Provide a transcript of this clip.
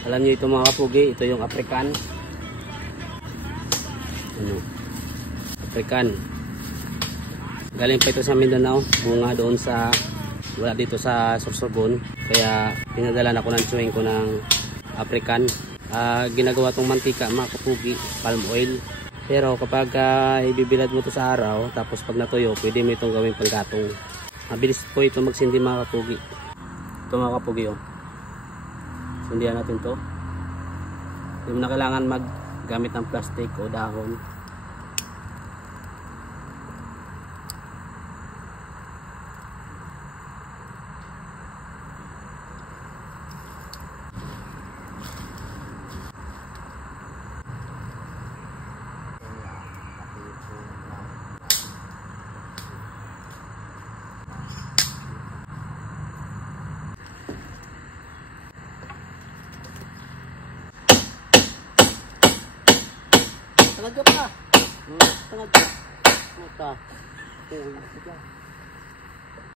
Alam niyo ito mga kapugi, ito yung African. Ano? African. Galing pa ito sa Mindanao, bunga doon sa wala dito sa Sorsogon. Kaya pinadala na ko ng tsuwing ko ng African. Ginagawa tong mantika mga kapugi, palm oil. Pero kapag ibibilad mo to sa araw, tapos pag natuyo, pwede mo itong gawing panggatong. Mabilis po ito magsindi mga kapugi. Ito mga kapugi oh. Sindihan natin to. Hindi mo na kailangan maggamit ng plastic o dahon. Tangad ka pa. Tangad ka. Tangad ka.